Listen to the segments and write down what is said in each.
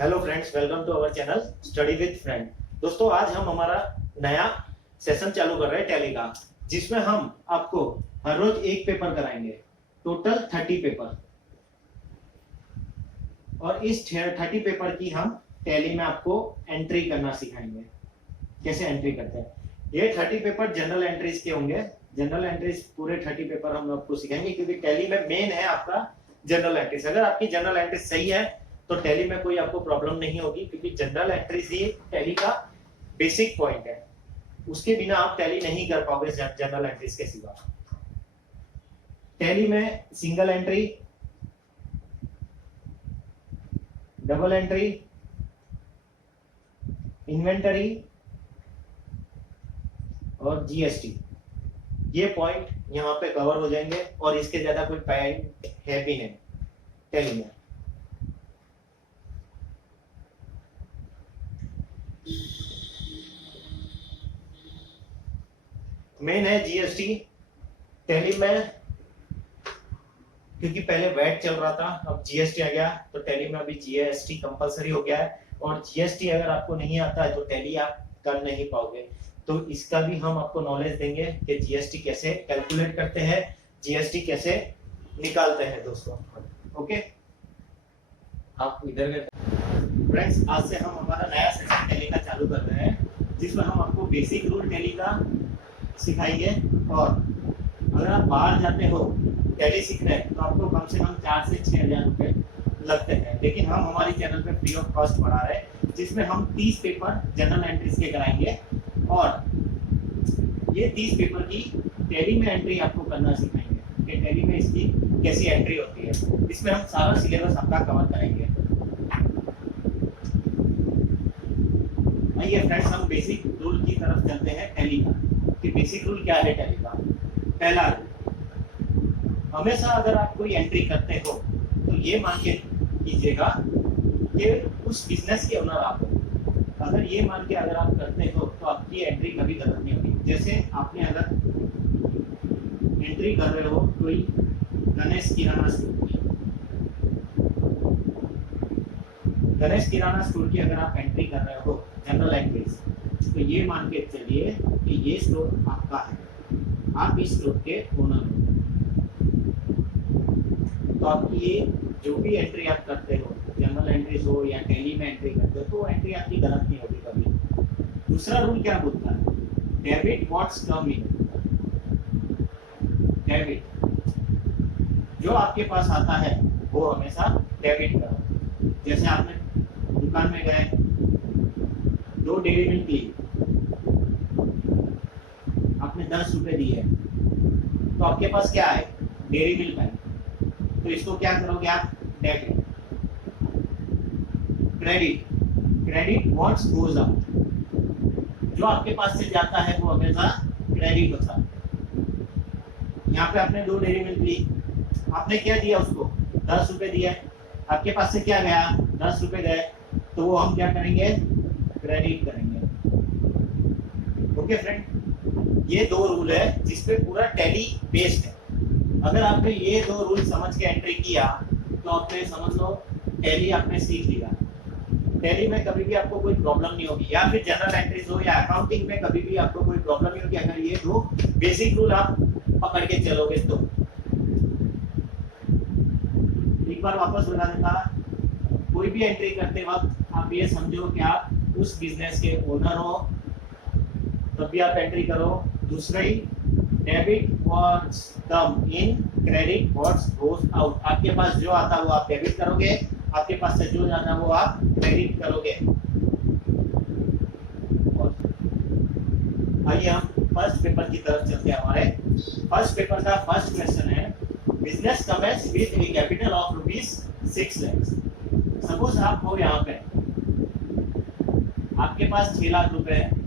Hello friends, welcome to our channel study with friend. दोस्तों, आज हम हमारा नया सेशन चालू कर रहे हैं टैली का, जिसमें हम आपको हर रोज एक पेपर कराएंगे। टोटल 30 पेपर, और इस 30 पेपर की हम टैली में आपको एंट्री करना सिखाएंगे। कैसे एंट्री करते हैं। ये 30 पेपर जनरल एंट्रीज के होंगे। जनरल एंट्रीज पूरे 30 पेपर हम आपको सिखाएंगे, क्योंकि टैली में मेन है आपका जनरल एंट्रीज। अगर आपकी जनरल एंट्रीज सही है तो टैली में कोई आपको प्रॉब्लम नहीं होगी, क्योंकि जनरल एंट्रीज ही टैली का बेसिक पॉइंट है। उसके बिना आप टैली नहीं कर पाओगे जनरल एंट्रीज के सिवा। टैली में single entry, double entry, inventory और जीएसटी, ये पॉइंट यहां पे कवर हो जाएंगे, और इसके ज्यादा कोई पॉइंट है भी नहीं टैली में। मेन है जीएसटी टैली में, क्योंकि पहले वैट चल रहा था, अब जीएसटी आ गया, तो टैली में अभी जीएसटी कंपलसरी हो गया है। और जीएसटी अगर आपको नहीं आता है तो टैली आप कर नहीं पाओगे। तो इसका भी हम आपको नॉलेज देंगे कि जीएसटी कैसे कैलकुलेट करते हैं, जीएसटी कैसे निकालते हैं दोस्तों। ओके, आप इधर गए फ्रेंड्स। आज से हम हमारा नया सेशन टैली का चालू कर रहे हैं, जिसमें हम आपको बेसिक रूल टैली का सिखाएंगे। और अगर आप बाहर जाते हो टैली सीखने, तो आपको कम से कम 4 से 6 हजार रुपए लगते हैं। लेकिन हम हमारी चैनल पे फ्री ऑफ कॉस्ट पढ़ा रहे हैं, जिसमें हम 30 पेपर जनरल एंट्रीज के कराएंगे। और ये 30 पेपर की टैली में एंट्री आपको करना सिखाएंगे कि टैली में इसकी कैसी एंट्री होती है। इसमें हम सारा सिलेबस आपका कवर करेंगे। आइए फ्रेंड्स, हम बेसिक रूल की तरफ चलते हैं टैली का, कि बेसिक रूल क्या है टैली का। पहला रूल, हमेशा अगर आप कोई एंट्री करते हो तो ये मान के कीजिएगा कि उस बिजनेस के ओनर आप हो। अगर ये मान के अगर आप करते हो तो आपकी एंट्री कभी गलत नहीं होगी। जैसे आपने अगर एंट्री कर रहे हो कोई गणेश किराना स्टोर की, गणेश किराना स्टोर की अगर आप एंट्री कर रहे हो जनरल एंट्रीज, तो ये मान के चलिए कि ये स्टोर आपका है, आप इस स्टोर के ओनर हो। तो आपकी ये जो भी एंट्री आप करते हो, जनरल एंट्रीज हो या टैली में एंट्री करते हो, तो एंट्री आपकी गलत नहीं होगी कभी। दूसरा रूल क्या बोलता है, डेबिट व्हाट्स कम इन। डेबिट जो आपके पास आता है वो हमेशा डेबिट करो। जैसे आपने दुकान में गए, 2 डेयरी मिल्क ली, आपने 10 रुपए दिए, तो आपके पास क्या है, डेयरी मिल्क है, तो इसको क्या करोगे आप, debit. Credit, credit what's goes out, जो आपके पास से जाता है वो हमेशा क्रेडिट होता है। यहाँ पे आपने 2 डेयरी मिल्क ली, आपने क्या दिया उसको, 10 रुपए दिया, आपके पास से क्या गया, 10 रुपए गए, तो वो हम क्या करेंगे, क्रेडिट करेंगे। ओके फ्रेंड, ये 2 रूल है जिसपे पूरा टैली बेस्ड है। अगर आपने ये 2 रूल समझ के एंट्री किया तो आपने समझ लो टैली आपने सीख लिया। टैली में कभी भी आपको कोई प्रॉब्लम नहीं होगी, या फिर जनरल एंट्रीज हो या अकाउंटिंग में कभी भी आपको कोई प्रॉब्लम नहीं होगी, अगर ये 2 बेसिक रूल आप पकड़ के चलोगे तो। एक बार वापस बता देता, कोई भी एंट्री करते वक्त आप ये समझो कि आप उस बिजनेस के ओनर हो, तब भी आप एंट्री करो। दूसरा ही, डेबिट व्हाट्स कम इन, क्रेडिट व्हाट्स गोज आउट। आपके पास जो आता है वो आप डेबिट करोगे, आपके पास से जो जाता है वो आप क्रेडिट करोगे। आइए हम फर्स्ट पेपर की तरफ चलते हैं। हमारे फर्स्ट पेपर का फर्स्ट क्वेश्चन है, business commences with a capital of ₹6 lakh. Suppose आप हो यहाँ पे, आपके पास 6 लाख रुपए है,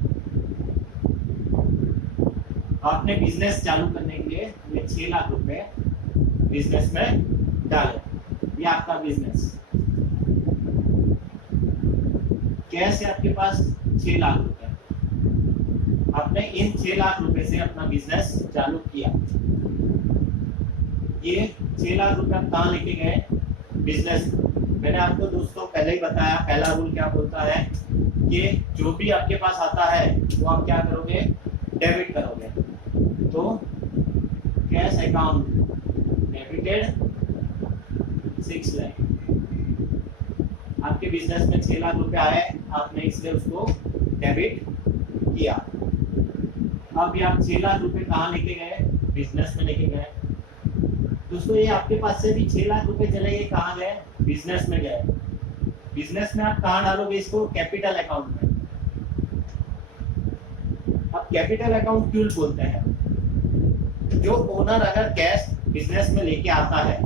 आपने बिजनेस चालू करने के लिए ये 6 लाख रुपए बिजनेस में डाले। ये आपका बिजनेस, कैश है आपके पास 6 लाख रुपए, आपने इन 6 लाख रुपए से अपना बिजनेस चालू किया। ये 6 लाख रुपए आप कहाँ लेके गए, बिजनेस मैंने आपको दोस्तों पहले ही बताया, पहला रूल क्या बोलता है कि जो भी आपके पास आता है वो आप क्या करोगे, डेबिट करोगे। तो कैश अकाउंट डेबिटेड 6 लाख, आपके बिजनेस में 6 लाख रुपए आए, आपने इसलिए उसको डेबिट किया। अब ये आप 6 लाख रुपए कहाँ लेके गए, बिजनेस में लेके गए। दोस्तों ये आपके पास से भी 6 लाख रुपए चले गए, कहाँ गए, बिजनेस में गए। बिजनेस में आप कहाँ डालोगे इसको, कैपिटल अकाउंट में। अब कैपिटल अकाउंट क्यों बोलते हैं, जो ओनर अगर कैश बिजनेस में लेके आता है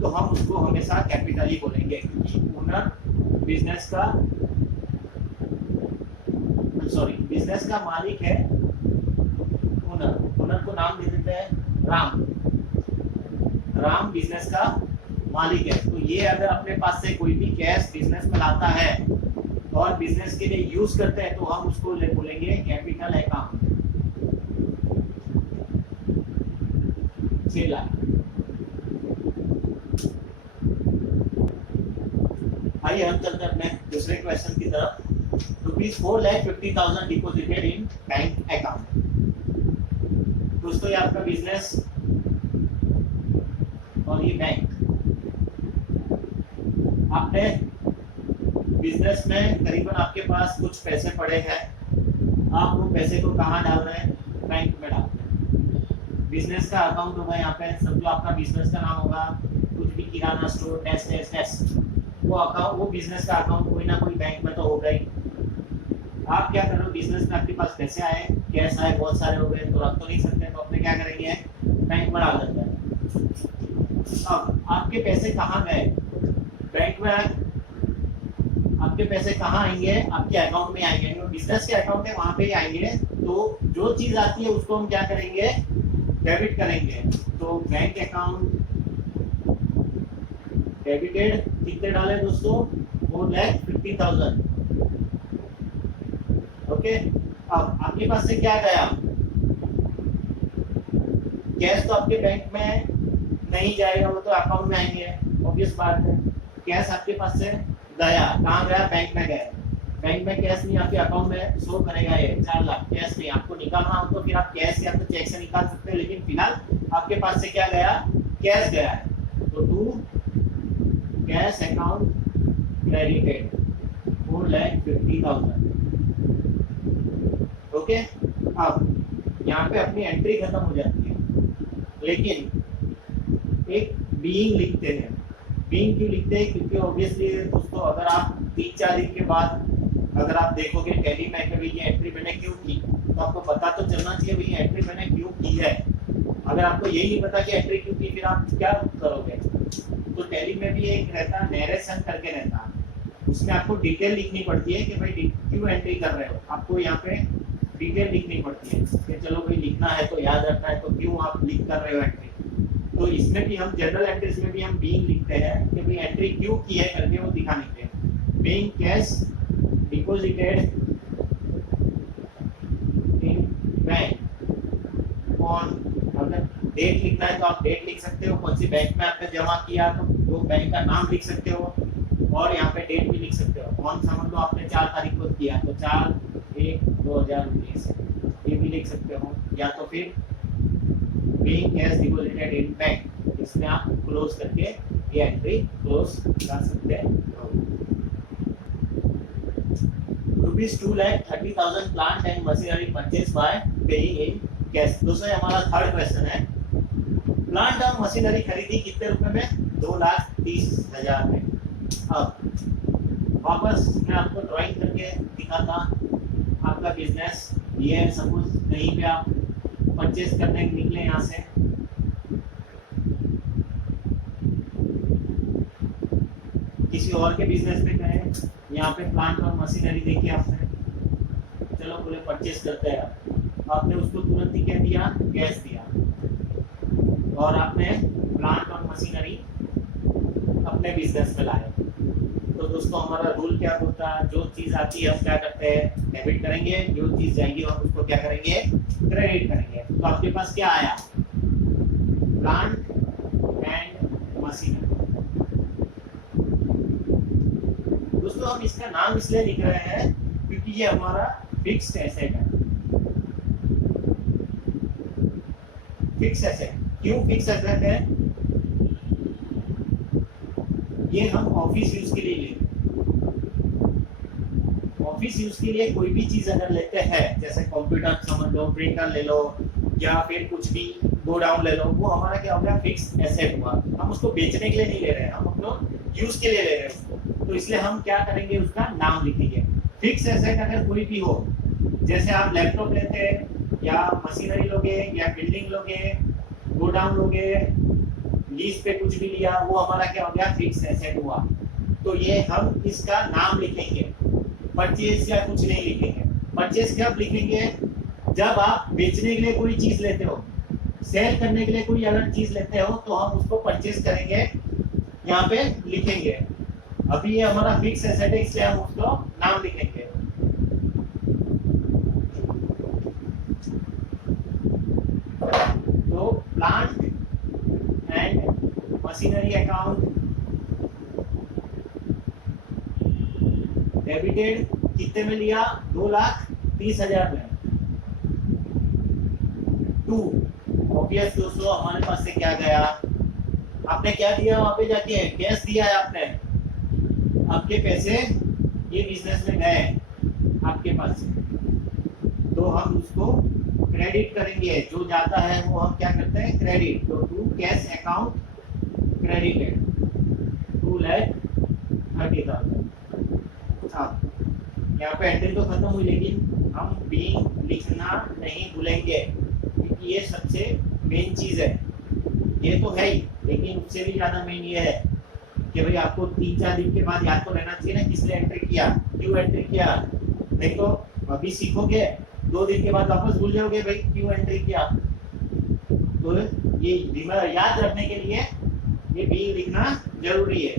तो हम उसको हमेशा कैपिटल ही बोलेंगे, क्योंकि ओनर बिजनेस का मालिक है। ओनर को नाम दे देते हैं राम बिजनेस का मालिक है। तो ये अगर अपने पास से कोई भी कैश बिजनेस में लाता है और बिजनेस के लिए यूज करते हैं तो हम उसको बोलेंगे कैपिटल अकाउंट। 6 लाख। आइए हम चलते हैं अपने दूसरे क्वेश्चन की तरफ। ₹4,50,000 डिपोजिटेड इन बैंक अकाउंट। दोस्तों ये आपका बिजनेस और ये बैंक, आपने बिजनेस में करीबन आपके पास कुछ पैसे पड़े हैं, आप वो पैसे को कहाँ डाल रहे हैं, बैंक में डाल रहे हैं। बिजनेस का अकाउंट होगा, यहाँ पे समझो आपका बिजनेस का नाम होगा कुछ भी, किराना स्टोर डैश डैश डैश, वो अकाउंट, वो बिजनेस का अकाउंट कोई ना कोई बैंक में तो होगा ही। आप क्या करो, बिजनेस में आपके पास पैसे आए, कैश आए, बहुत सारे हो गए, तो रख तो नहीं सकते, तो अपने क्या करेंगे, बैंक में डाल देते हैं। अब आपके पैसे कहाँ गए, बैंक में आपके पैसे कहाँ आएंगे, आपके अकाउंट में आएंगे, जो बिजनेस के अकाउंट है वहां पे ही आएंगे। तो जो चीज आती है उसको हम क्या करेंगे, डेबिट करेंगे। तो बैंक अकाउंट डेबिटेड, कितने डाले दोस्तों, 4,50,000। ओके, अब आपके पास से क्या गया, कैश तो आपके बैंक में नहीं जाएगा, वो तो अकाउंट में आएंगे, ऑब्वियस बात है। कैश आपके पास से गया, कहाँ गया, बैंक में गया। बैंक में कैश नहीं, आपके अकाउंट में शो करेगा ये 4 लाख। कैश नहीं, आपको निकालना हो तो फिर आप कैश या तो चेक से निकाल सकते हैं, लेकिन फिलहाल आपके पास से क्या गया, कैश गया है। तो to cash account credited 4,50,000। Okay, अब यहाँ पे अपनी एंट्री खत्म हो जाती है, लेकिन एक बीइंग लिखते हैं। बीइंग क्यों लिखते हैं, क्योंकि ऑब्वियसली दोस्तों अगर आप 3-4 दिन के बाद अगर आप देखोगे टैली में कभी ये एंट्री मैंने क्यों की, तो आपको पता तो चलना चाहिए भाई एंट्री मैंने क्यों की है। अगर आपको यही नहीं पता कि एंट्री क्यों की, फिर आप क्या करोगे। तो टैली में भी एक रहता नैरेशन करके रहता, उसमें आपको डिटेल लिखनी पड़ती है कि भाई क्यों एंट्री कर रहे हो, आपको यहाँ पे डिटेल लिखनी पड़ती है कि चलो भाई लिखना है तो याद रखना है, तो क्यों आप लिख कर रहे हो एंट्री। तो इसमें भी हम जनरल एंट्रीज में भी हम बीइंग लिखते हैं कि भाई एंट्री क्यों की है करके वो दिखाने के लिए। Being cash deposited in bank on, अगर डेट लिखना है तो आप डेट लिख सकते हो, कौन सी बैंक में आपने जमा किया तो वो बैंक का नाम लिख सकते हो, और यहाँ पे डेट भी लिख सकते हो। कौन समझ लो आपने 4 तारीख को किया तो 4/1/2019 ये भी लिख सकते हो, या तो फिर being cash deposited in bank, इसमें आप क्लोज करके ये एंट्री क्लोज कर सकते हो। ₹2,30,000 plant and machinery purchase by paying in cash. दोस्तों हमारा थर्ड क्वेश्चन है, प्लांट और मशीनरी खरीदी कितने रुपए में, 2,30,000 में। अब वापस मैं आपको ड्राइंग करके दिखाता, आपका बिजनेस ये है, सपोज कहीं पे आप परचेज करने निकले यहाँ से, किसी और के बिजनेस में गए, यहाँ पे प्लांट और मशीनरी देखी आपने, चलो बोले परचेज करते हैं, आपने उसको तुरंत ही क्या दिया, कैश दिया, और आपने प्लांट और मशीनरी अपने बिजनेस में लाए। तो दोस्तों हमारा रूल क्या बोलता है, जो चीज आती है हम क्या करते हैं, डेबिट करेंगे, जो चीज जाएगी हम उसको क्या करेंगे, क्रेडिट करेंगे। तो आपके पास क्या आया, प्लांट एंड मशीनरी। दोस्तों हम इसका नाम इसलिए लिख रहे हैं क्योंकि ये हमारा फिक्स्ड एसेट है। फिक्स एसेट क्यों फिक्स एसेट है? ये हम ऑफिस यूज के लिए ले, ऑफिस यूज के लिए कोई भी चीज अगर लेते हैं, जैसे कंप्यूटर समझ लो, प्रिंटर ले लो, या फिर कुछ भी गोडाउन ले लो, वो हमारा क्या हो गया? फिक्स एसेट हुआ। हम उसको बेचने के लिए नहीं ले रहे हैं, हम अपने यूज के लिए ले रहे हैं उसको, तो इसलिए हम क्या करेंगे? उसका नाम लिखेंगे। फिक्स एसेट अगर कोई भी हो, जैसे आप लैपटॉप लेते हैं, या मशीनरी लोगे, या बिल्डिंग लोगे, गोडाउन लोगे, लीज पे कुछ भी लिया, वो हमारा क्या हो गया? फिक्स एसेट हुआ। तो ये हम इसका नाम लिखेंगे, परचेज या कुछ नहीं लिखेंगे। परचेज कब लिखेंगे? जब आप बेचने के लिए कोई चीज लेते हो, सेल करने के लिए कोई अलग चीज लेते हो, तो हम उसको परचेज करेंगे, यहाँ पे लिखेंगे। अभी ये हमारा फिक्स एसेट है, इसलिए हम उसको नाम लिखेंगे। तो plant and machinery account debited कितने में लिया? 2,30,000 में। टू ऑब्वियस दोस्तों हमारे पास से क्या गया? आपने क्या दिया वहां पे जाके? कैश दिया है आपने। आपके पैसे ये बिजनेस में गए आपके पास से, तो हम उसको क्रेडिट करेंगे। जो जाता है वो हम क्या करते हैं? क्रेडिट। तो टू कैश अकाउंट क्रेडिटेड 2,30,000। यहाँ पे एंट्री तो खत्म हुई, लेकिन हम बीइंग लिखना नहीं भूलेंगे, क्योंकि ये सबसे मेन चीज है। ये तो है ही, लेकिन उससे भी ज्यादा मेन ये है कि भाई आपको 3-4 दिन के बाद याद तो रहना चाहिए ना, किसने एंट्री किया, क्यों एंट्री किया। नहीं तो अभी सीखोगे, 2 दिन के बाद वापस भूल जाओगे भाई क्यों एंट्री किया। तो ये याद रखने के लिए ये बीइंग लिखना जरूरी है।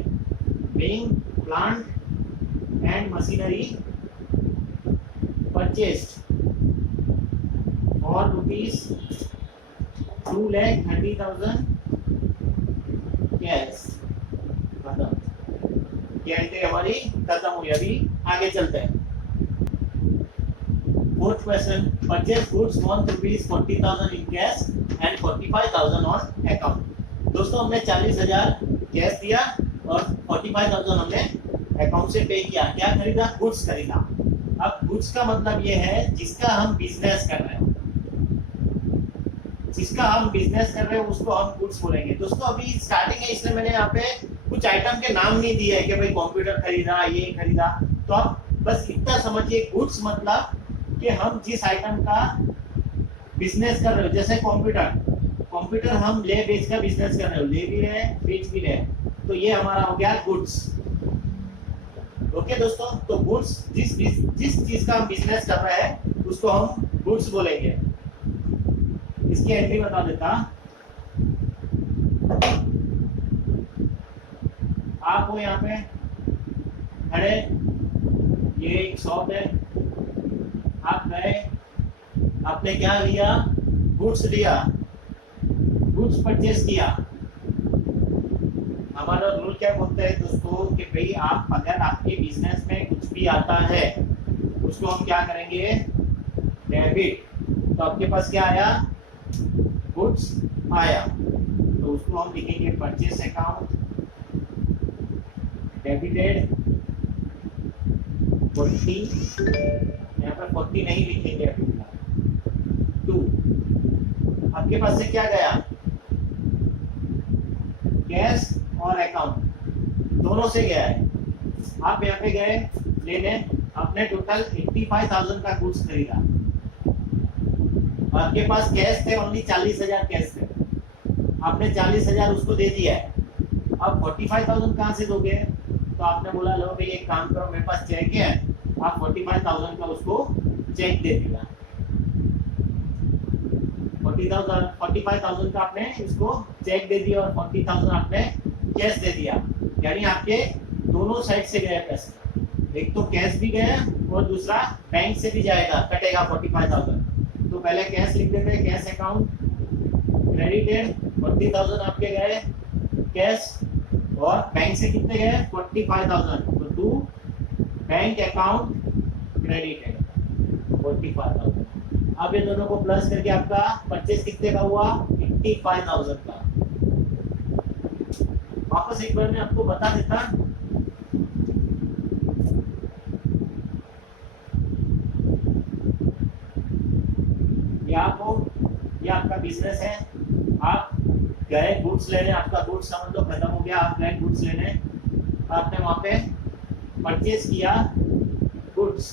Being plant and machinery purchased for ₹2,30,000 cash. खत्म। ये एंट्री हमारी खत्म हुई। अभी आगे चलते हैं। Fourth question, purchase goods worth ₹40,000 in cash and 45,000 on account। दोस्तों हमने 40,000 कैश दिया और 45,000 हमने अकाउंट से पे किया। क्या खरीदा? गुड्स खरीदा। अब गुड्स का मतलब ये है जिसका हम बिजनेस कर रहे हैं, जिसका हम बिजनेस कर रहे हैं उसको हम गुड्स बोलेंगे। दोस्तों अभी स्टार्टिंग है, इसलिए मैंने यहाँ पे कुछ आइटम के नाम नहीं दिए है कि भाई कंप्यूटर खरीदा, ये खरीदा। तो आप बस इतना समझिए, गुड्स मतलब कि हम जिस आइटम का बिजनेस कर रहे हो, जैसे कंप्यूटर हम ले बेच का बिजनेस कर रहे हो, ले भी रहे बेच भी रहे, तो ये हमारा हो गया गुड्स। ओके दोस्तों, तो गुड्स जिस चीज का हम बिजनेस कर रहे हैं उसको हम गुड्स बोलेंगे। इसकी एंट्री बता देता। आप हो यहाँ पे खड़े, ये एक शॉप है, आप गए, आपने क्या लिया? गुड्स लिया, गुड्स परचेस किया। हमारा रूल क्या बोलता है दोस्तों कि भाई आप अगर आपके बिजनेस में कुछ भी आता है उसको हम क्या करेंगे? डेबिट। तो आपके पास क्या आया? गुड्स आया, तो उसको हम लिखेंगे परचेस अकाउंट डेबिटेड 40। यहाँ पर 40 नहीं लिखेंगे अभी। 2 आपके पास से क्या गया? कैश और अकाउंट दोनों से गया है। आप यहाँ पे गए लेने, आपने टोटल 85,000 का गुड्स खरीदा। आपके पास कैश थे, ओनली 40,000 कैश थे, आपने 40,000 उसको दे दिया है। अब 45,000 कहाँ से दोगे? तो आपने बोला लो भाई एक काम करो, मेरे पास चेक है, आप 45,000 का उसको चेक दे देगा। 45,000 का आपने उसको चेक दे दिया और 40,000 आपने कैश दे दिया। यानी आपके दोनों साइड से गए पैसे, एक तो कैश भी गया और दूसरा बैंक से भी जाएगा, कटेगा 45,000। तो पहले कैश लिख देते हैं, कैश अकाउंट क्रेडिटेड 40,000 आपके गए कैश, और बैंक से कितने गए? 45,000। तो 2 बैंक अकाउंट क्रेडिटेड 45,000। अब ये दोनों को प्लस करके आपका परचेस कितने का हुआ 85,000 का। वापस एक बार मैं आपको बता देता, ये आपका बिजनेस है, आप गए गुड्स लेने, आपका गुड्स समझ लो खत्म हो गया, आप गए गुड्स लेने, आपने वहां पे परचेज किया गुड्स,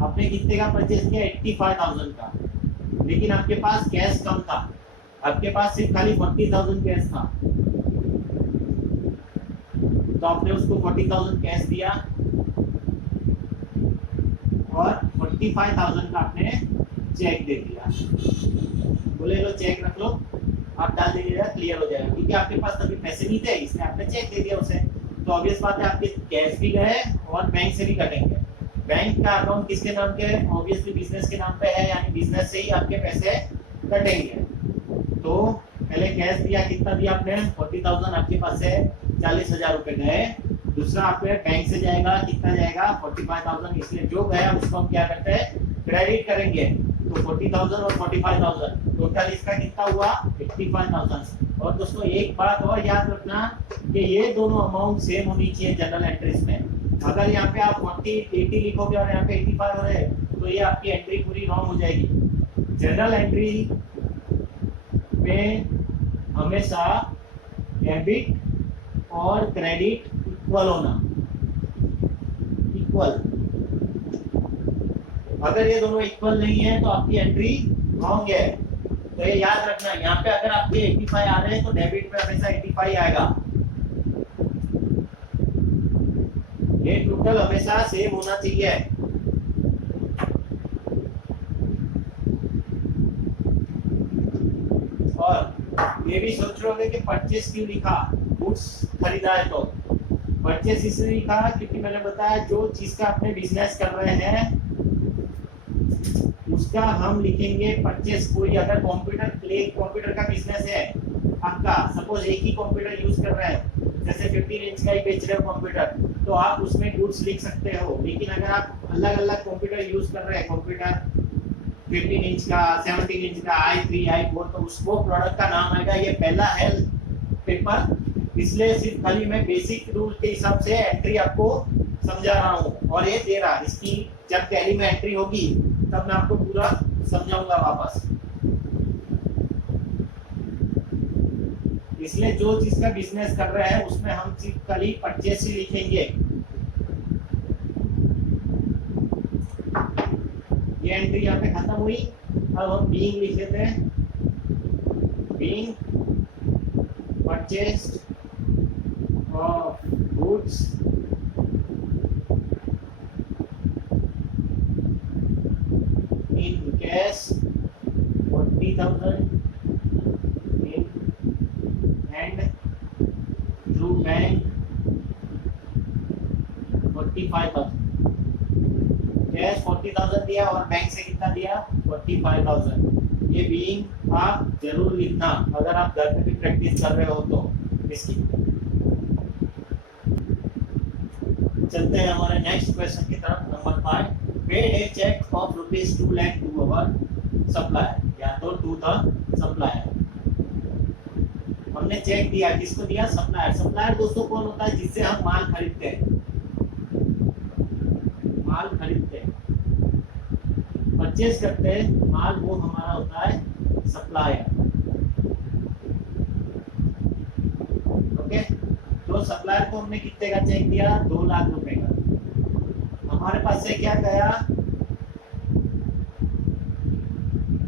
आपने कितने का परचेज किया 85,000 का, लेकिन आपके पास कैश कम था, आपके पास सिर्फ खाली 40,000 कैश था, तो आपने उसको 40,000 कैश दिया और 45,000 का आपने चेक दे दिया, बोले लो चेक रख लो, आप डाल दीजिएगा क्लियर हो जाएगा, क्योंकि आपके पास तभी पैसे नहीं थे इसलिए आपने चेक दे दिया उसे। तो ऑब्वियस बात है आपके कैश भी गए और बैंक से भी कटेंगे। बैंक का अकाउंट किसके नाम के है, ऑब्वियसली बिजनेस के नाम पे है, यानी बिजनेस से ही आपके पैसे कटेंगे। तो पहले कैश दिया, कितना दिया आपने 40,000, आपके पास से 40,000 रुपए गए, दूसरा आपके बैंक से जाएगा, कितना जाएगा 45,000, इसलिए जो गया उसको हम क्या करते हैं क्रेडिट करेंगे। तो 40,000 और 45,000 टोटल इसका कितना हुआ 85,000। और दोस्तों एक बात और याद रखना कि ये दोनों अमाउंट सेम होनी चाहिए जनरल एंट्रीज में। अगर यहाँ पे आप 40 80 लिखोगे और यहाँ पे 85 हो रहे तो ये आपकी एंट्री पूरी रॉन्ग हो जाएगी। जनरल एंट्री में हमेशा डेबिट और क्रेडिट इक्वल होना, इक्वल। अगर ये दोनों इक्वल नहीं है तो आपकी एंट्री रॉन्ग है। तो ये याद रखना, यहाँ पे अगर आपके 85 आ रहे हैं तो डेबिट में हमेशा 85 आएगा। ये टोटल हमेशा सेम होना चाहिए। और ये भी सोच रहे होंगे कि परचेस क्यों लिखा, गुड्स खरीदा है तो परचेस इसलिए लिखा क्योंकि मैंने बताया जो चीज का अपने बिजनेस कर रहे हैं उसका हम लिखेंगे परचेस। कोई अगर कंप्यूटर का बिजनेस है आपका, सपोज एक ही कंप्यूटर यूज कर रहे हैं, जैसे 15 इंच का ही बेच रहे हो कंप्यूटर, तो आप उसमें गुड्स लिख सकते हो। लेकिन अगर आप अलग अलग कंप्यूटर यूज कर रहे हैं, कंप्यूटर 15 इंच का, 17 इंच का, i3 i4, तो उसको प्रोडक्ट का नाम आएगा। ये पहला है पेपर, इसलिए सिर्फ खाली मैं बेसिक रूल के हिसाब से एंट्री आपको समझा रहा हूँ और ये दे रहा। इसकी जब टैली में एंट्री होगी तब मैं आपको पूरा समझाऊंगा वापस। इसलिए जो चीज का बिजनेस कर रहे हैं उसमें हम सिर्फ खाली परचेस ही लिखेंगे। ये एंट्री यहाँ पे खत्म हुई। अब हम बीइंग लिख लेते हैं, being purchased of goods in cash 40,000 and through bank 45,000। Cash 40,000 दिया और बैंक से कितना दिया 45,000। ये बीइंग आप जरूर लिखना अगर आप घर पे भी प्रैक्टिस कर रहे हो तो। इसकी चलते हैं हमारे नेक्स्ट क्वेश्चन की तरफ, number 5। paid a check of rupees 2 lakh to our supplier, या तो to the supplier। हमने चेक दिया, किसको दिया सप्लायर। सप्लायर दोस्तों कौन होता है, जिससे हम माल खरीदते हैं, माल खरीदते हैं, परचेज करते हैं माल, वो हमारा होता है सप्लायर। ओके, तो सप्लायर को हमने कितने का चेक दिया 2 लाख रुपए का। हमारे पास से क्या गया,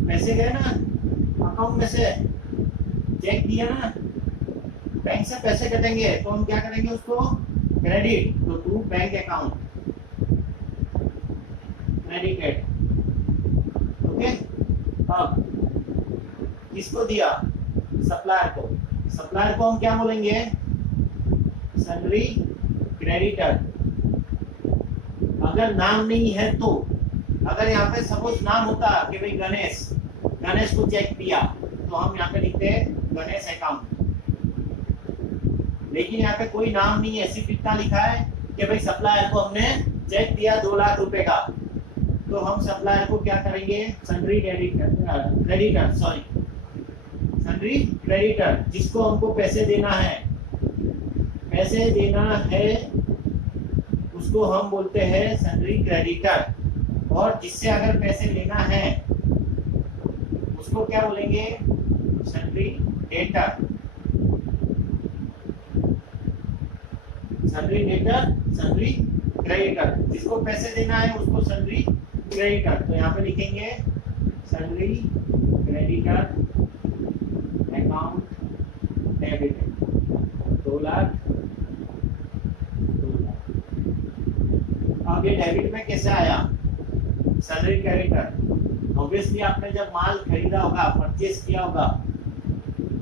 पैसे गए ना अकाउंट में से, चेक दिया ना, बैंक से पैसे कटेंगे तो हम क्या करेंगे उसको क्रेडिट, तो to bank account credited. Okay, अब किसको दिया सप्लायर को। सप्लायर को हम क्या बोलेंगे सैलरी क्रेडिटर। अगर नाम नहीं है तो, अगर यहाँ पे सपोज नाम होता कि भाई गणेश, गणेश को चेक दिया तो हम यहाँ पे लिखते हैं गणेश अकाउंट। लेकिन यहाँ पे कोई नाम नहीं है, सिर्फ इतना लिखा है कि भाई सप्लायर को हमने चेक दिया 2 लाख रुपए का, तो हम सप्लायर को क्या करेंगे, सन्ड्री क्रेडिटर, सन्ड्री क्रेडिटर, जिसको हमको पैसे देना है उसको हम बोलते हैं सन्ड्री क्रेडिटर। और जिससे अगर पैसे लेना है उसको क्या बोलेंगे, सन्ड्री डेटर, सन्ड्री क्रेडिटर, जिसको पैसे देना है उसको सन्ड्री क्रेडिटर। तो यहाँ पे लिखेंगे sundry creditor account debited 2 lakh. अब ये डेबिट में कैसे आया, सन्ड्री क्रेडिटर, ऑब्वियसली आपने जब माल खरीदा होगा, परचेज किया होगा,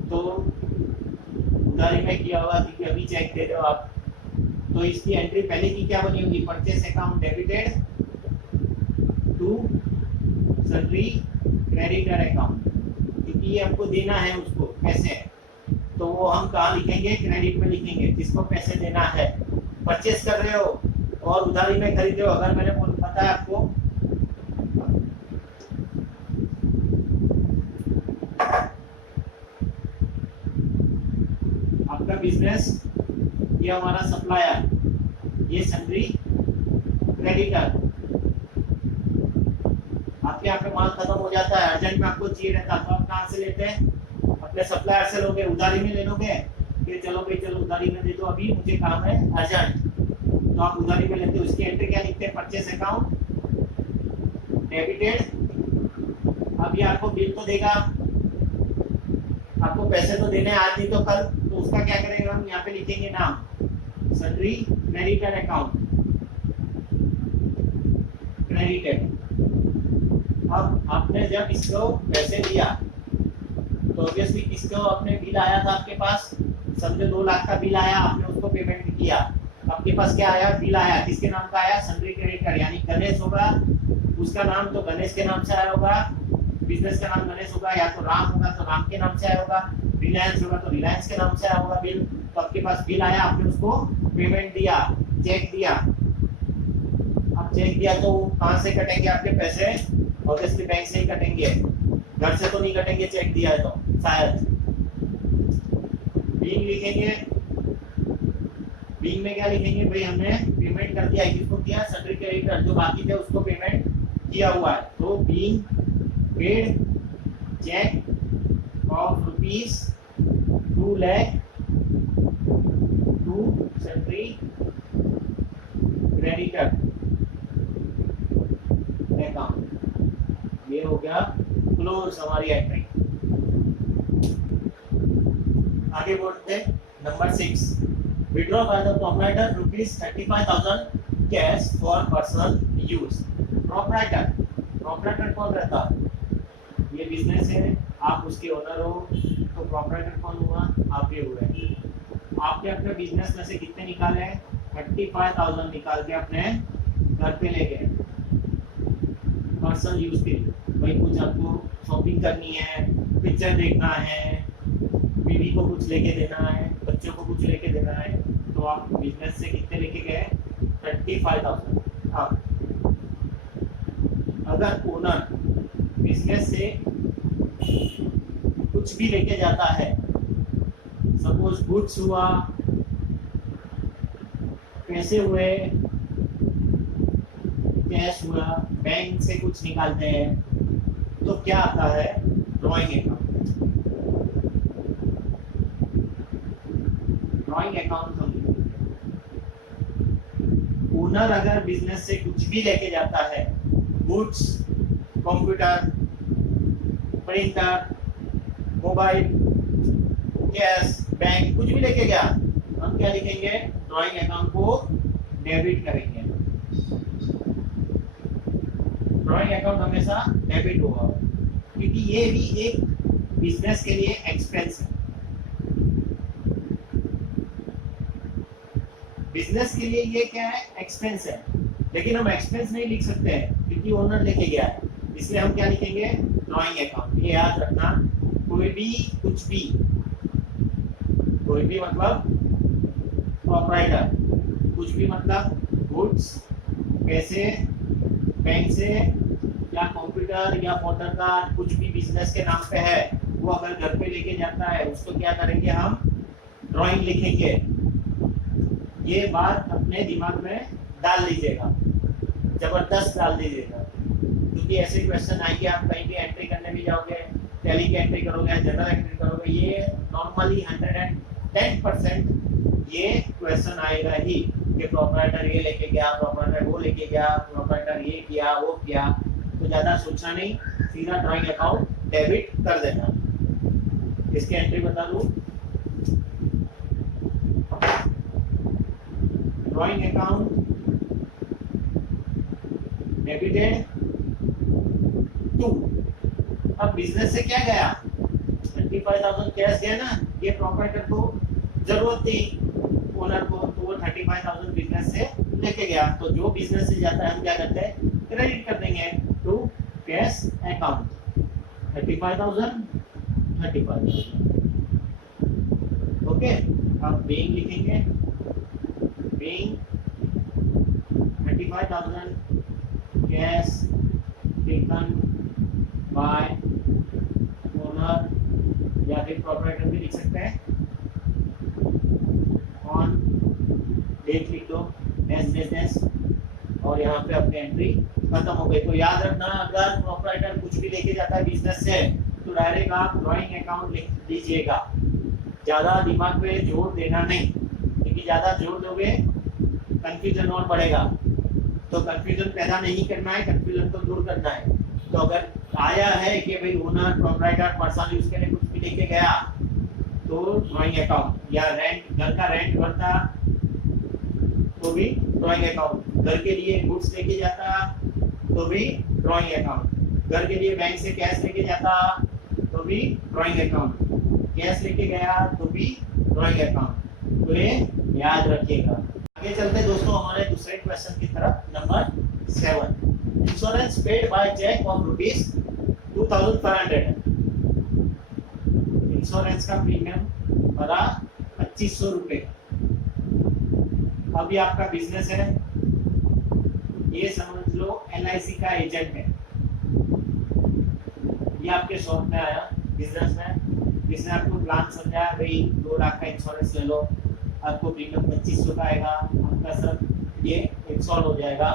तो उधारी में किया होगा क्योंकि अभी चेक दे रहे हो आप, तो इसकी एंट्री पहले की क्या बनी होगी, purchase account debited to sundry creditor account, क्योंकि ये हमको देना है उसको पैसे, तो वो हम कहाँ लिखेंगे, क्रेडिट में लिखेंगे, जिसको पैसे देना है। परचेस कर रहे हो और उधारी में खरीदे हो, अगर मैंने बताया आपको आपका बिजनेस, ये हमारा सप्लायर, ये सन्ड्री क्रेडिटर, आपके यहाँ पे माल खत्म हो जाता है, अर्जेंट में आपको चाहिए रहता, तो आप कहाँ से लेते हैं, अपने सप्लायर से लोगे, उधारी में ले लोगे कि चलो भाई चलो उधारी में दे दो, अभी मुझे काम है अर्जेंट, तो आप उधारी में लेते हो। इसकी एंट्री क्या लिखते हैं, परचेस अकाउंट डेबिटेड। अब ये आपको बिल तो देगा, आपको पैसे तो देने आज नहीं तो कल, तो उसका क्या करेंगे हम, यहाँ पे लिखेंगे नाम, सन्ड्री क्रेडिटर अकाउंट क्रेडिटेड। अब आपने जब इसको पैसे दिया तो ऑब्वियसली किसको अपने बिल आया था आपके पास, समझो 2 लाख का बिल आया, आपने उसको पेमेंट किया, आपके पास क्या आया, बिल आया, किसके नाम का आया, सन्ड्री क्रेडिटर, यानी गणेश होगा, उसका नाम तो गणेश के नाम से आया होगा, बिजनेस का नाम गणेश होगा, या तो राम होगा तो राम के नाम से आया होगा, रिलायंस होगा तो रिलायंस के नाम से आया होगा बिल। तो आपके पास बिल आया, आपने उसको पेमेंट दिया, चेक दिया, अब चेक दिया तो कहाँ से कटेंगे आपके पैसे, ऑब्वियसली बैंक से ही कटेंगे, घर से तो नहीं कटेंगे, चेक दिया है तो शायद। बिल लिखेंगे, बिल में क्या लिखेंगे, भाई हमने पेमेंट कर दिया है, किसको किया, सन्ड्री क्रेडिटर, जो बाकी थे उसको पेमेंट किया हुआ है, तो bill paid cheque of rupees 2 lakh to sundry creditor account. ये हो गया क्लोज हमारी एंट्री। आगे बढ़ते number 6, withdraw by the proprietor ₹35,000 cash for personal use. Proprietor कौन रहता, ये बिजनेस है, आप उसके ओनर हो, तो प्रोप्राइटर कौन हुआ, आप ही हुए। आपने अपने बिजनेस में से कितने निकाले, 35,000 निकाल के अपने घर पे ले गए पर्सनल यूज के लिए, भाई कुछ आपको शॉपिंग करनी है, पिक्चर देखना है, बीवी को कुछ लेके देना है, बच्चों को कुछ लेके देना है, तो आप बिजनेस से कितने लेके गए, 35,000। अब अगर ओनर बिजनेस से कुछ भी लेके जाता है, सपोज गुड्स हुआ, पैसे हुए, कैश हुआ, बैंक से कुछ निकालते हैं, तो क्या आता है, ड्रॉइंग अकाउंट। ड्रॉइंग अकाउंट हम ओनर अगर बिजनेस से कुछ भी लेके जाता है, goods, computer, printer, mobile, cash, bank, कुछ भी लेके गया, हम क्या लिखेंगे, ड्रॉइंग अकाउंट को डेबिट करेंगे। ड्रॉइंग अकाउंट हमेशा डेबिट होगा, क्योंकि ये भी एक बिजनेस के लिए एक्सपेंस है। बिजनेस के लिए ये क्या है, एक्सपेंस है, लेकिन हम एक्सपेंस नहीं लिख सकते हैं क्योंकि ओनर लेके गया है, इसलिए हम क्या लिखेंगे, ड्रॉइंग अकाउंट। ये याद रखना, कोई भी कुछ भी, कोई भी मतलब प्रोपराइटर, कुछ भी मतलब गुड्स पैसे बैंक से या कंप्यूटर या मोटर कार कुछ भी बिजनेस के नाम पे है, वो अगर घर पे लेके जाता है उसको क्या करेंगे हम ड्राइंग लिखेंगे। ये बात अपने दिमाग में डाल लीजिएगा, जबरदस्त डाल दीजिएगा, क्योंकि ऐसे क्वेश्चन आएंगे। आप कहीं भी एंट्री करने भी जाओगे, टैली की एंट्री करोगे, जनरल एंट्री करोगे, ये नॉर्मली 110% ये क्वेश्चन आएगा ही कि प्रोपराइटर ये लेके गया, प्रोपराइटर वो लेके गया, प्रोपराइटर ये किया वो किया। तो ज्यादा सोचना नहीं, सीधा ड्राइंग अकाउंट डेबिट कर देना। इसकी एंट्री बता दूं, ड्राइंग अकाउंट डेबिटेड टू। अब बिजनेस से क्या गया, 25,000 कैश गया ना, ये प्रोपराइटर को जरूरत थी ओनर को, तो वो 35,000 बिजनेस से लेके गया। तो जो बिजनेस से जाता है हम क्या करते हैं, क्रेडिट कर देंगे टू कैश अकाउंट। 35,000 ओके। अब बीइंग लिखेंगे, being 35,000 cash taken by owner, या फिर प्रोपराइटर भी लिख सकते हैं, ऑन डेट लिख दो एस, और यहाँ पे अपनी एंट्री खत्म हो गई। तो याद रखना, अगर प्रोपराइटर कुछ भी लेके जाता है बिजनेस से तो डायरेक्ट आप ड्राइंग अकाउंट लिख दीजिएगा, ज्यादा दिमाग पे जोर देना नहीं, क्योंकि ज्यादा जोर दोगे कंफ्यूजन और बढ़ेगा। तो कंफ्यूजन पैदा नहीं करना है, कंफ्यूजन को दूर करना है। तो अगर आया है कि भाई ओनर प्रोपराइटर पर्सनली उसके लिए कुछ भी लेके गया तो ड्राइंग अकाउंट, या रेंट घर का रेंट भरता तो भी ड्राइंग अकाउंट, घर के लिए गुड्स लेके जाता तो भी ड्राइंग अकाउंट, घर के लिए बैंक से कैश लेके जाता तो भी ड्राइंग अकाउंट, कैश लेके गया तो भी ड्राइंग अकाउंट। तो ये याद रखिएगा। आगे चलते दोस्तों हमारे दूसरे क्वेश्चन की तरफ, number 7। Insurance paid by cheque of ₹2,500। Insurance का प्रीमियम भरा 2,500 रुपए। अभी आपका बिजनेस है, ये समझ लो LIC का एजेंट है, ये आपके शॉप में आया बिजनेस में, जिसने आपको प्लान समझाया भाई 2 लाख का इंश्योरेंस ले लो, आपको प्रीमियम 2,500 का आएगा, आपका सब ये इंश्योर हो जाएगा।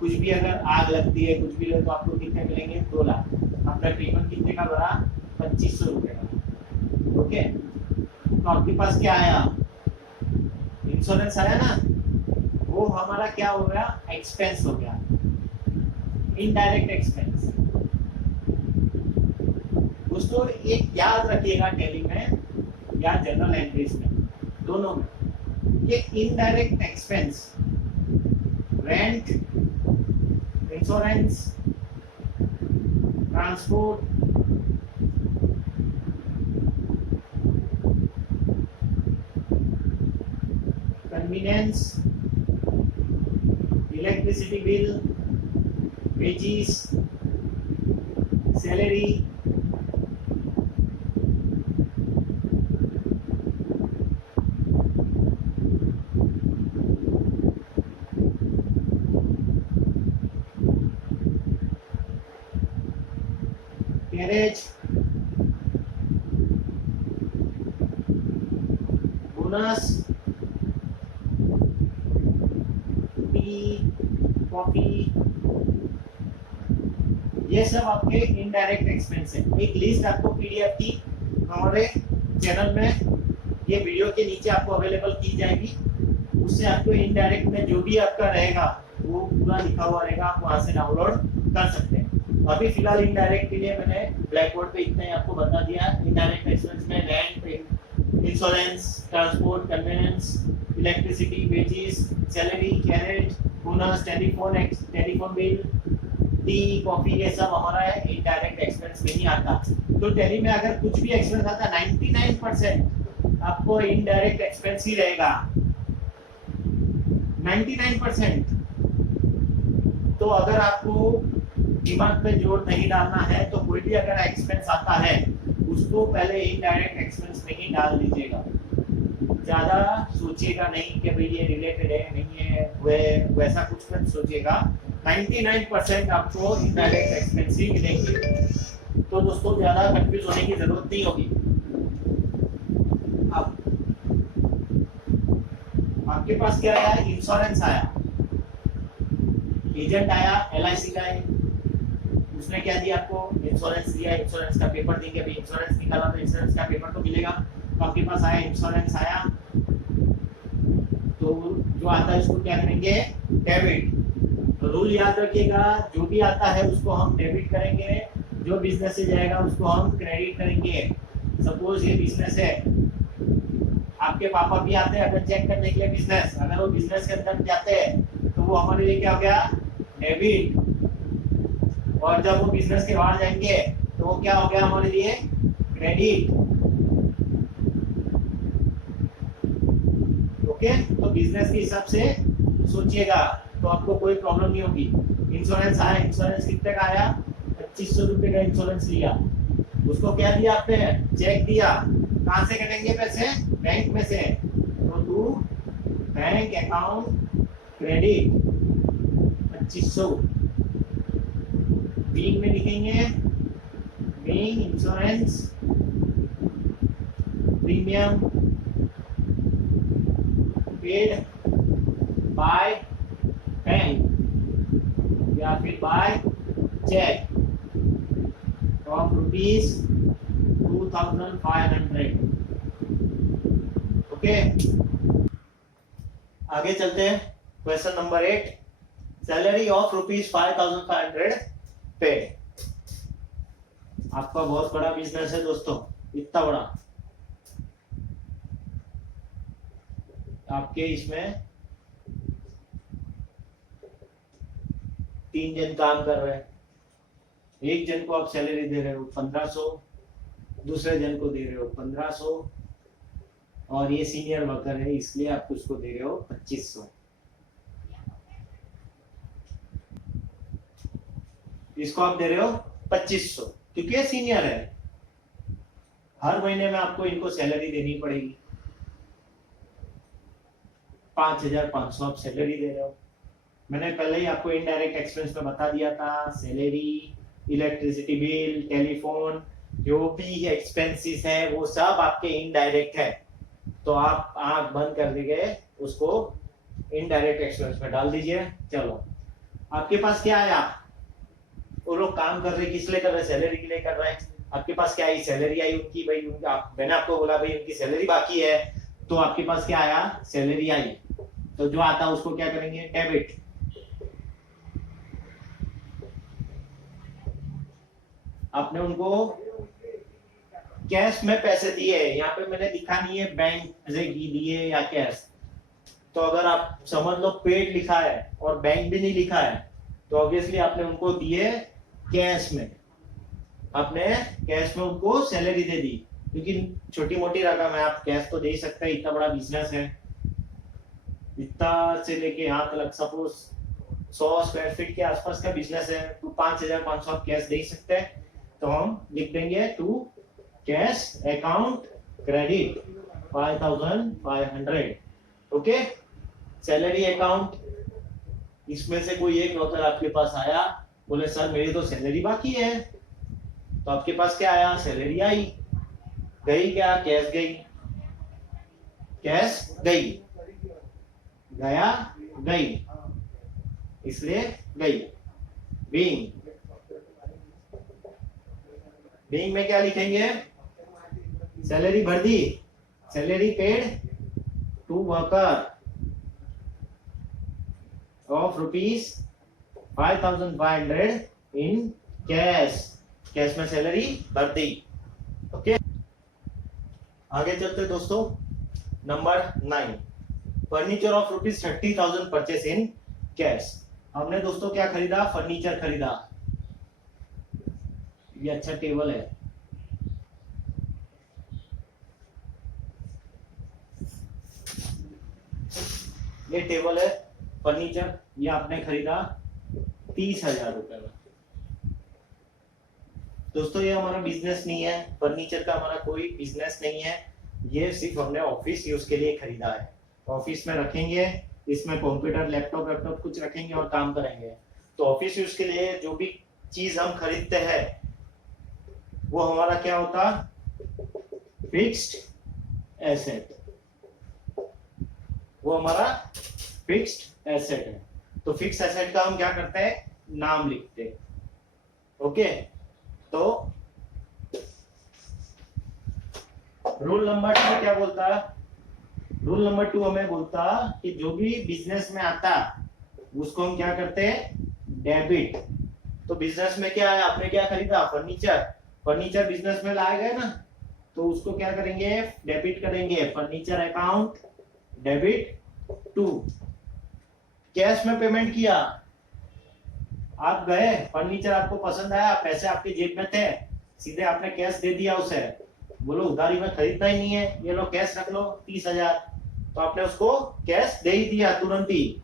कुछ भी अगर आग लगती है कुछ भी तो आपको कितने मिलेंगे, 2 लाख। आपका प्रीमियम कितने का भरा, 2,500 रुपए का। ओके, तो आपके पास क्या आया, इंश्योरेंस आया ना, वो हमारा क्या हो गया, एक्सपेंस हो गया, इनडायरेक्ट एक्सपेंस। दोस्तों एक याद रखिएगा, टैली में या जनरल एंट्रीज में, दोनों में, ये indirect expense, rent, insurance, transport, convenience, electricity bill, wages, salary, carriage, bonus, T, coffee, ये सब आपके इनडायरेक्ट एक्सपेंस है। एक लिस्ट आपको PDF की हमारे चैनल में, ये वीडियो के नीचे आपको अवेलेबल की जाएगी, उससे आपको इनडायरेक्ट में जो भी आपका रहेगा वो पूरा लिखा हुआ रहेगा, आप वहां से डाउनलोड कर सकते हैं। अभी फिलहाल इनडायरेक्ट के लिए मैंने ब्लैक बोर्ड पे इतना ही आपको बता दिया। इनडायरेक्ट एक्सपेंस में rent, insurance, transport, convenience, electricity, wages, salary, carriage, bonus, telephone bill, T, coffee, ये सब हमारा इनडायरेक्ट एक्सपेंस में ही आता। तो टैली में अगर कुछ भी एक्सपेंस आता 99% आपको इनडायरेक्ट एक्सपेंस ही रहेगा, 99%। तो अगर आपको दिमाग पे जोर नहीं डालना है तो कोई भी अगर एक्सपेंस आता है उसको पहले इनडायरेक्ट एक्सपेंस में ही डाल दीजिएगा। ज्यादा सोचिएगा नहीं कि भाई ये रिलेटेड है नहीं है, वैसा कुछ मत सोचिएगा। 99% आपको इनडायरेक्ट एक्सपेंस ही मिलेंगे। तो दोस्तों ज्यादा कंफ्यूज होने की जरूरत नहीं होगी। अब आपके पास क्या आया? इंश्योरेंस आया, एजेंट आया LIC का है, उसने क्या दिया आपको? इंश्योरेंस दिया। इंश्योरेंस का पेपर देंगे, अभी इंश्योरेंस निकाला तो इंश्योरेंस का पेपर तो मिलेगा। तो आपके पास आया इंश्योरेंस आया, तो जो आता है उसको क्या करेंगे? डेबिट। तो रूल याद रखिएगा, जो भी आता है उसको हम डेबिट करेंगे, जो बिजनेस से जाएगा उसको हम क्रेडिट करेंगे। सपोज ये बिजनेस है, आपके पापा भी आते हैं अगर चेक करने के लिए बिजनेस, अगर वो बिजनेस के अंदर जाते हैं तो वो हमारे लिए क्या हो गया? डेबिट। और जब वो बिजनेस के बाहर जाएंगे तो वो क्या हो गया हमारे लिए? क्रेडिट। ओके, तो बिजनेस के हिसाब से सोचिएगा तो आपको कोई प्रॉब्लम नहीं होगी। इंश्योरेंस आया, इंश्योरेंस कितने का आया? 2500 रुपए का इंश्योरेंस लिया। उसको क्या दिया आपने? चेक दिया। कहां से कटेंगे पैसे? बैंक में से। तो to bank account credit 2500। Being में लिखेंगे being insurance premium paid by bank या फिर बाय चेक ऑफ ₹2500। ओके, आगे चलते हैं। Question number 8, salary of ₹5500 paid. आपका बहुत बड़ा बिजनेस है दोस्तों, इतना बड़ा। आपके इसमें 3 जन काम कर रहे हैं। एक जन को आप सैलरी दे रहे हो 1500, दूसरे जन को दे रहे हो 1500, और ये सीनियर वर्कर है इसलिए आप उसको दे रहे हो 2500। इसको आप दे रहे हो 2500 क्योंकि ये सीनियर है। हर महीने में आपको इनको सैलरी देनी पड़ेगी। 5500 आप सैलरी दे रहे हो। मैंने पहले ही आपको इनडायरेक्ट एक्सपेंस में बता दिया था, सैलरी, इलेक्ट्रिसिटी बिल, टेलीफोन, जो भी एक्सपेंसेस है वो सब आपके इनडायरेक्ट है। तो आप आंख बंद कर दीजिए, उसको इनडायरेक्ट एक्सपेंस में डाल दीजिए। चलो, आपके पास क्या आया? वो लोग काम कर रहे, किस लिए कर रहे? सैलरी के लिए कर रहे हैं। आपके पास क्या आई? सैलरी आई उनकी। भाई मैंने आपको बोला भाई उनकी सैलरी बाकी है, तो आपके पास क्या आया? सैलरी आई। तो जो आता है उसको क्या करेंगे? डेबिट। आपने उनको कैश में पैसे दिए, यहाँ पे मैंने लिखा नहीं है बैंक से दिए या कैश। तो अगर आप समझ लो पेड लिखा है और बैंक भी नहीं लिखा है, तो ऑब्वियसली आपने उनको दिए कैश में। आपने कैश में उनको सैलरी दे दी, क्योंकि छोटी मोटी रकम है, आप कैश तो दे ही सकते हैं, इतना बड़ा बिजनेस है। इतना से लेके यहाँ तक, सपोज 100 स्क्वायर फीट के आसपास का बिजनेस है, तो 5500 आप कैश दे सकते हैं। तो हम लिख देंगे to cash account credit 5500। Okay, salary account, इसमें से कोई एक वर्कर आपके पास आया, बोले सर मेरी तो सैलरी बाकी है। तो आपके पास क्या आया? सैलरी आई। गई क्या? कैश गई। कैश गई, गया, गई, इसलिए गई। बीइंग, बीइंग में क्या लिखेंगे? सैलरी भर दी, salary paid to worker of ₹5500 in cash. Cash में सैलरी भर दी। ओके, आगे चलते दोस्तों। Number 9, furniture of ₹30,000 purchase in cash. हमने दोस्तों क्या खरीदा? फर्नीचर खरीदा। ये अच्छा टेबल है, ये टेबल है फर्नीचर, ये आपने खरीदा 30,000 रुपए में। दोस्तों ये हमारा बिजनेस नहीं है, फर्नीचर का हमारा कोई बिजनेस नहीं है, ये सिर्फ हमने ऑफिस यूज के लिए खरीदा है, ऑफिस में रखेंगे, इसमें कंप्यूटर लैपटॉप लैपटॉप कुछ रखेंगे और काम करेंगे। तो ऑफिस यूज के लिए जो भी चीज हम खरीदते हैं वो हमारा क्या होता, फिक्स्ड एसेट, वो हमारा फिक्स्ड एसेट है। तो फिक्स्ड एसेट का हम क्या करते हैं, नाम लिखते हैं। ओके, तो रूल नंबर 2 क्या बोलता है, रूल नंबर 2 हमें बोलता कि जो भी बिजनेस में आता उसको हम क्या करते हैं, डेबिट। तो बिजनेस में क्या है, आपने क्या खरीदा, फर्नीचर, फर्नीचर बिजनेस में लाए गए ना, तो उसको क्या करेंगे, डेबिट करेंगे, furniture account debit to. Cash में पेमेंट किया, आप गए, फर्नीचर आपको पसंद आया, पैसे आपके जेब में थे, सीधे आपने कैश दे दिया उसे, बोलो उधारी में खरीदना ही नहीं है, ये लो कैश रख लो 30,000, तो आपने उसको कैश दे ही दिया तुरंत ही।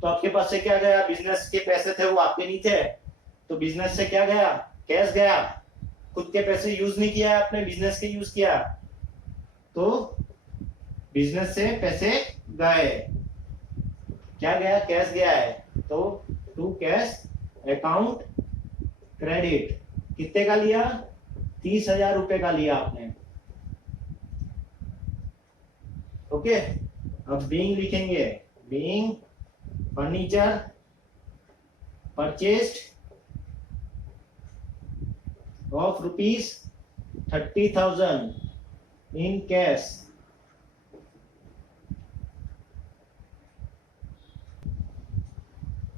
तो आपके पास से क्या गया, बिजनेस के पैसे थे वो आपके नहीं थे, तो बिजनेस से क्या गया, कैश गया, खुद के पैसे यूज नहीं किया आपने, बिजनेस के यूज किया, तो बिजनेस से पैसे गए, क्या गया, कैश गया है। तो टू कैश अकाउंट क्रेडिट, कितने का लिया, 30,000 रुपए का लिया आपने। ओके, अब बीइंग लिखेंगे, being furniture purchased of ₹30,000 in cash.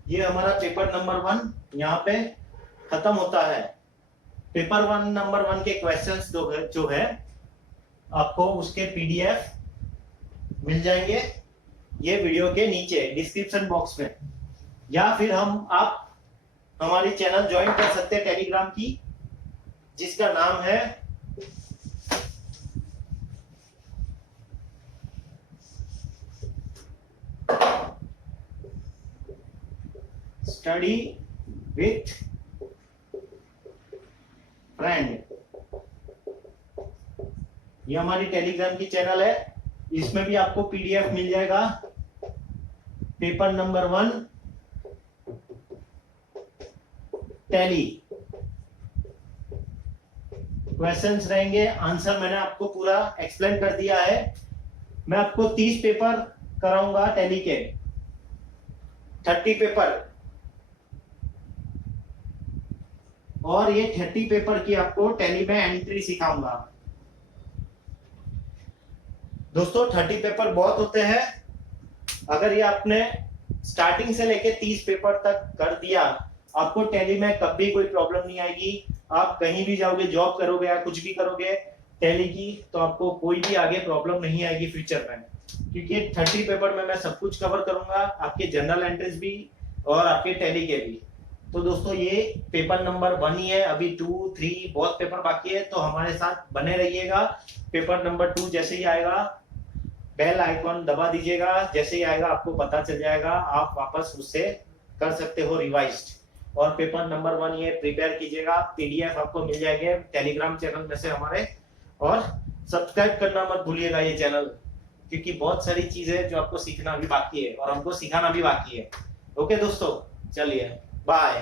ये हमारा पेपर नंबर 1 यहाँ पे खत्म होता है। पेपर नंबर 1 के क्वेश्चंस जो है आपको उसके पीडीएफ मिल जाएंगे ये वीडियो के नीचे डिस्क्रिप्शन बॉक्स में, या फिर आप हमारी चैनल ज्वाइन कर सकते हैं टेलीग्राम की, जिसका नाम है स्टडी विथ फ्रेंड। ये हमारी टेलीग्राम की चैनल है, इसमें भी आपको पीडीएफ मिल जाएगा। पेपर नंबर 1 टैली क्वेश्चंस रहेंगे, आंसर मैंने आपको पूरा एक्सप्लेन कर दिया है। मैं आपको 30 पेपर कराऊंगा टैली के, 30 पेपर, और ये 30 पेपर की आपको टैली में एंट्री सिखाऊंगा। दोस्तों 30 पेपर बहुत होते हैं, अगर ये आपने स्टार्टिंग से लेके 30 पेपर तक कर दिया, आपको टैली में कभी कोई प्रॉब्लम नहीं आएगी। आप कहीं भी जाओगे, जॉब करोगे या कुछ भी करोगे टैली की, तो आपको कोई भी आगे प्रॉब्लम नहीं आएगी फ्यूचर में, क्योंकि 30 पेपर में मैं सब कुछ कवर करूंगा, आपके जनरल एंट्रीज भी और आपके टैली के भी। तो दोस्तों ये पेपर नंबर 1 ही है, अभी 2, 3 बहुत पेपर बाकी है, तो हमारे साथ बने रहिएगा। पेपर नंबर 2 जैसे ही आएगा बेल आइकॉन दबा दीजिएगा, जैसे ही आएगा आपको पता चल जाएगा, आप वापस उससे कर सकते हो रिवाइज्ड। और पेपर नंबर 1 ये प्रिपेयर कीजिएगा, पीडीएफ आपको मिल जाएंगे टेलीग्राम चैनल में से हमारे। और सब्सक्राइब करना मत भूलिएगा ये चैनल, क्योंकि बहुत सारी चीजें जो आपको सीखना भी बाकी है और हमको सिखाना भी बाकी है। ओके दोस्तों, चलिए बाय।